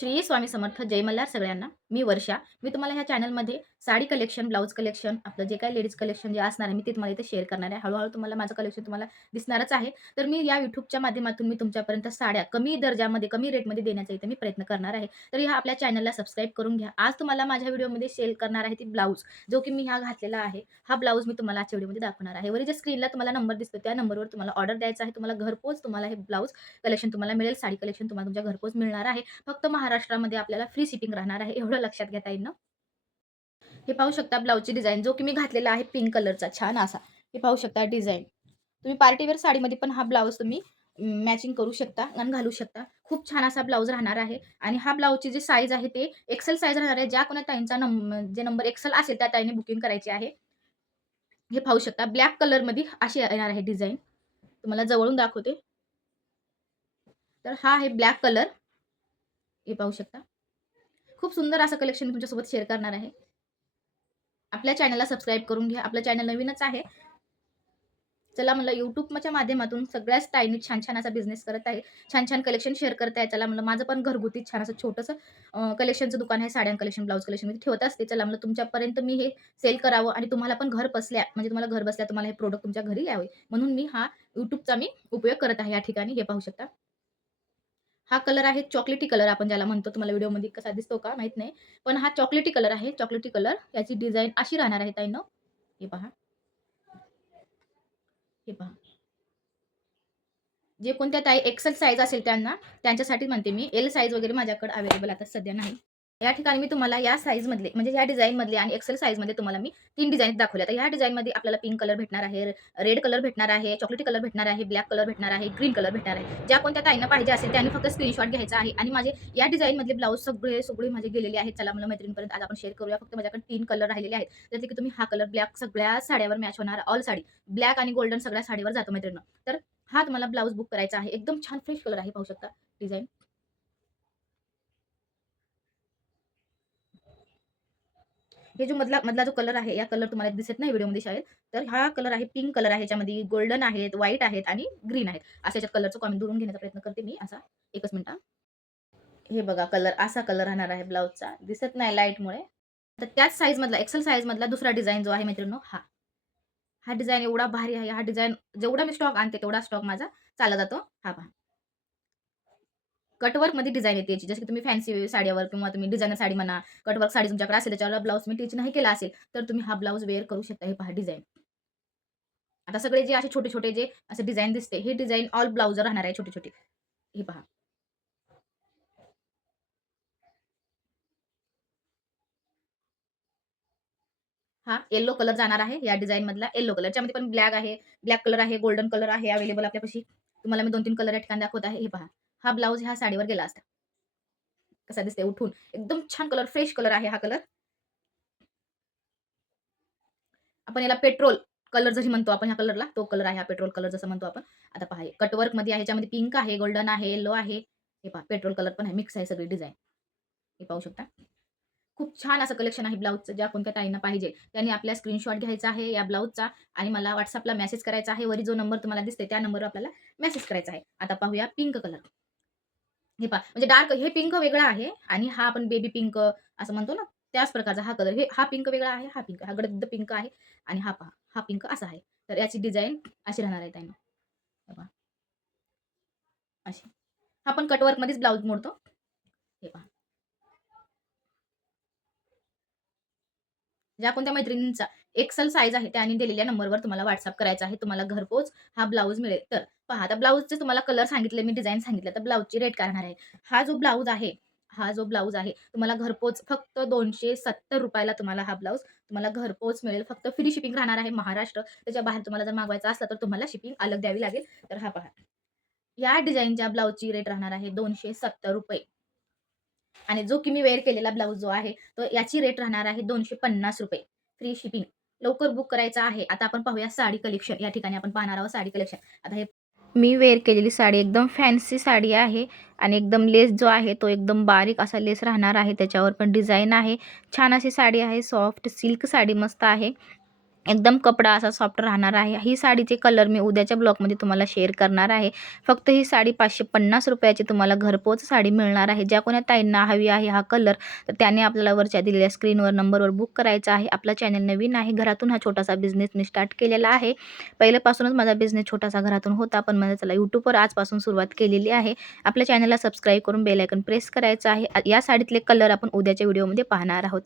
श्री स्वामी समर्थ. जय मल्हार सगळ्यांना. मी वर्षा. मी तुम्हाला ह्या चॅनलमध्ये साडी कलेक्शन, ब्लाउज कलेक्शन, आपलं जे काही लेडीज कलेक्शन जे असणार आहे, मी ते तुम्हाला इथे शेअर करणार आहे. हळू तुम्हाला माझं कलेक्शन तुम्हाला दिसणारच आहे. तर मी या YouTubeच्या माध्यमातून मी तुमच्यापर्यंत साड्या कमी दर्जामध्ये, कमी रेटमध्ये देण्याचा इथे मी प्रयत्न करणार आहे. तर ह्या आपल्या चॅनलला सबस्क्राईब करून घ्या. आज तुम्हाला माझ्या व्हिडिओमध्ये शेअर करणार आहे ती ब्लाउज, जो की मी हा घातलेला आहे. हा ब्लाउज मी तुम्हाला आजच्या व्हिडिओमध्ये दाखवणार आहे. वरील जे स्क्रीनला तुम्हाला नंबर दिसतो, त्या नंबरवर तुम्हाला ऑर्डर द्यायचा आहे. तुम्हाला घरपोच तुम्हाला हे ब्लाउज कलेक्शन तुम्हाला मिळेल. साडी कलेक्शन तुम्हाला तुमच्या घरपोच मिळणार आहे. फक्त महाराष्ट्रामध्ये आपल्याला फ्री शिपिंग राहणार आहे, एवढं लक्षात घेता येईल ना. हे पाहू शकता ब्लाउजची डिझाइन, जो की मी घातलेला आहे पिंक कलरचा छान असा. हे पाहू शकता डिझाइन. तुम्ही पार्टीवेअर साडीमध्ये पण हा ब्लाउज तुम्ही मॅचिंग करू शकता आणि घालू शकता. खूप छान असा ब्लाउज राहणार आहे आणि हा ब्लाउजची जी साईज आहे ते एक्सेल साईज राहणार आहे. ज्या कोणा ताईंचा जे नंबर एक्सेल असेल त्या ताईने बुकिंग करायची आहे. हे पाहू शकता ब्लॅक कलरमध्ये अशी येणार आहे डिझाइन. तुम्हाला जवळून दाखवते. तर हा आहे ब्लॅक कलर. हे पाहू शकता. खूप सुंदर असं कलेक्शन मी तुमच्यासोबत शेअर करणार आहे. आपल्या चॅनलला सबस्क्राईब करून घ्या. आपलं चॅनल नवीनच आहे. चला म्हणलं YouTubeच्या माध्यमातून सगळ्याच ताईंनी छान-छान असा बिझनेस करत आहे. छान-छान कलेक्शन शेअर करत आहे. चला म्हणलं माझं पण घरगुती छान असं छोटंसं कलेक्शनचं दुकान आहे. साड्या कलेक्शन, ब्लाउज कलेक्शन मी ठेवत असते. चला म्हणलं तुमच्यापर्यंत मी हे सेल करावं आणि तुम्हाला पण घर बसल्या म्हणजे तुम्हाला घर बसल्या तुम्हाला हे प्रॉडक्ट तुमच्या घरी यावे. म्हणून मी हा YouTubeचा मी उपयोग करत आहे या ठिकाणी. हे पाहू शकता. हा कलर आहे चॉकलेटी कलर आपण ज्याला म्हणतो. तुम्हाला व्हिडिओमध्ये कसा दिसतो का माहीत नाही. पण हा चॉकलेटी कलर आहे. चॉकलेटी कलर याची डिझाइन अशी राहणार आहे ताईंनो. हे पहा. हे पहा. जे कोणत्या ताई एक्सेल साइज असेल त्यांच्यासाठी म्हणते मी. एल साइज वगैरे माझ्याकडे अवेलेबल आता सध्या नाही. या ठिकाणी मी तुम्हाला या साइजमधले म्हणजे या डिझाइनमधले आणि एक्सेल साइजमध्ये तुम्हाला मी 3 डिझाईन दाखवल्या. तर ह्या डिझाइनमध्ये आपल्याला पिंक कलर भेटणार आहे, रेड कलर भेटणार आहे, चॉकलेटी कलर भेटणार आहे, ब्लॅक कलर भेटणार आहे, ग्रीन कलर भेटणार आहे. ज्या कोणत्या ताईंना पाहिजे असेल त्यांनी फक्त स्क्रीनशॉट घ्यायचा आहे आणि माझे या डिझाइनमधले ब्लाउज सगळे माझे गेलेले आहेत. चला मला मैत्रिणीपर्यंत आज आपण शेअर करूया. फक्त माझ्याकडे 3 कलर राहिलेले आहेत. जसे की तुम्ही हा कलर ब्लॅक सगळ्या साड्यावर मॅच होणार ऑल साडी. ब्लॅक आणि गोल्डन सगळ्या साडीवर जातो मैत्रिणींनो. तर हा तुम्हाला ब्लाउज बुक करायचा आहे. एकदम छान फ्रेश कलर आहे पाहू शकता डिझाइन. हे जो मधला मधला जो कलर आहे, या कलर तुम्हाला दिसत नाही व्हिडिओमध्ये शायद. तर हा कलर आहे, पिंक कलर आहे. ह्याच्यामध्ये गोल्डन आहेत, व्हाईट आहेत आणि ग्रीन आहेत. अशा ह्याच्यात कलरचं कॉम्बिनेशन दुरून घेण्याचा प्रयत्न करते मी असा. एकच मिनिट हे बघा कलर असा कलर राहणार आहे ब्लाउजचा. दिसत नाही लाईटमुळे. तर त्याच साइजमधला एक्सेल साइजमधला दुसरा डिझाइन जो आहे मैत्रिणींनो हा. हा डिझाइन एवढा भारी आहे. हा डिझाइन जेवढा मी स्टॉक आणते तेवढा स्टॉक माझा चालला जातो. हा पहा. कटवर्कमध्ये डिझाइन येते याची. जसं की तुम्ही फॅन्सी साडीवर किंवा तुम्ही डिझायनर साडी म्हणा, कटवर्क साडी तुमच्याकडे असेल त्याच्यावर ब्लाउज तुम्ही स्टिच नाही केला असेल, तर तुम्ही हा ब्लाउज वेअर करू शकता. हे पहा डिझाइन. आता सगळे जे असे छोटे-छोटे जे असे डिझाइन दिसते, हे डिझाइन ऑल ब्लाउज राहणार आहे छोटे-छोटे. हे पहा. हा येलो कलर जाणार आहे या डिझाइनमधला येलो कलर. याच्यामध्ये पण ब्लॅक आहे, ब्लॅक कलर आहे, गोल्डन कलर आहे अवेलेबल आपल्यापाशी. तुम्हाला मी 2-3 कलर या ठिकाणी दाखवत आहे. हे पहा. हा ब्लाउज ह्या साडीवर गेला असता. कसा दिसतोय उठून. एकदम छान कलर, फ्रेश कलर आहे हा कलर. आपण याला पेट्रोल कलर जरी म्हणतो आपण ह्या कलरला, तो कलर आहे हा पेट्रोल कलर जसं म्हणतो आपण. आता पहा कटवर्कमध्ये आहे, ह्याच्यामध्ये पिंक आहे, गोल्डन आहे, येलो आहे. हे पहा पेट्रोल कलर पण आहे, मिक्स आहे सगळी डिझाइन. हे पाहू शकता. खूप छान असं कलेक्शन आहे ब्लाउजचं. ज्या कोणत्या ताईंना पाहिजे त्यांनी आपल्या स्क्रीनशॉट घ्यायचा आहे या ब्लाउजचा आणि मला WhatsAppला मेसेज करायचा आहे. वरी जो नंबर तुम्हाला दिसते त्या नंबरवर आपल्याला मेसेज करायचा आहे. आता पाहूया पिंक कलर. हे पहा म्हणजे डार्क हे पिंक वेगळा आहे आणि हा आपण बेबी पिंक असं म्हणतो ना, त्याच प्रकारचा हा कलर. हा पिंक वेगळा आहे, हा पिंक हा गडद पिंक आहे आणि हा पहा, हा पिंक असा आहे. तर याची डिझाइन अशी राहणार आहे ताईंनो. हे पहा अशी. हा पण कटवर्कमध्येच ब्लाउज मोडतो. हे पहा. ज्या कोणत्या मैत्रिणींचा एक्सेल साइज आहे त्यांनी दिलेल्या नंबरवर तुम्हाला WhatsApp करायचा आहे. तुम्हाला घरपोच हा ब्लाउज मिळेल. तर पहा आता ब्लाउजचे तुम्हाला कलर सांगितले, मी डिझाइन सांगितलं. तर ब्लाउजची रेट काय राहणार आहे? हा जो ब्लाउज आहे, हा जो ब्लाउज आहे तुम्हाला घरपोच फक्त ₹270 ला तुम्हाला हा ब्लाउज तुम्हाला घरपोच मिळेल. फक्त फ्री शिपिंग राहणार आहे महाराष्ट्र. त्याच्या बाहेर तुम्हाला जर मागवायचा असला तर तुम्हाला शिपिंग अलग द्यावी लागेल. तर हा पहा. या डिझाइनच्या ब्लाउजची रेट राहणार आहे ₹270 आणि जो की मी वेअर केलेला ब्लाउज जो आहे, तो याची रेट राहणार आहे ₹250 फ्री शिपिंग. लवकर बुक करायचा आहे. आता आपण पाहूया साडी कलेक्शन. या ठिकाणी आपण पाहणार आहोत साडी कलेक्शन. आता हे मी वेअर केलेली साडी एकदम फॅन्सी साडी आहे आणि एकदम लेस जो आहे तो एकदम बारीक असा लेस राहणार आहे. त्याच्यावर पण डिझाइन आहे. छान अशी साडी आहे. सॉफ्ट सिल्क साडी मस्त आहे. एकदम कपडा असा सॉफ्ट राहणार आहे. ही साडीचे कलर मी उद्याच्या ब्लॉगमध्ये तुम्हाला शेअर करणार आहे. फक्त ही साडी ₹550ची तुम्हाला घरपोच साडी मिळणार आहे. ज्या कोण्या ताईंना हवी आहे हा कलर, तर त्याने आपल्याला वरच्या दिलेल्या स्क्रीनवर नंबरवर बुक करायचा आहे. आपला चॅनल नवीन आहे. घरातून हा छोटासा बिझनेस मी स्टार्ट केलेला आहे. पहिल्यापासूनच माझा बिझनेस छोटासा घरातून होता, पण मला चला YouTubeवर आजपासून सुरुवात केलेली आहे. आपल्या चॅनलला सबस्क्राईब करून बेल आयकॉन प्रेस करायचं आहे. या साडीतले कलर आपण उद्याच्या व्हिडिओमध्ये पाहणार आहोत.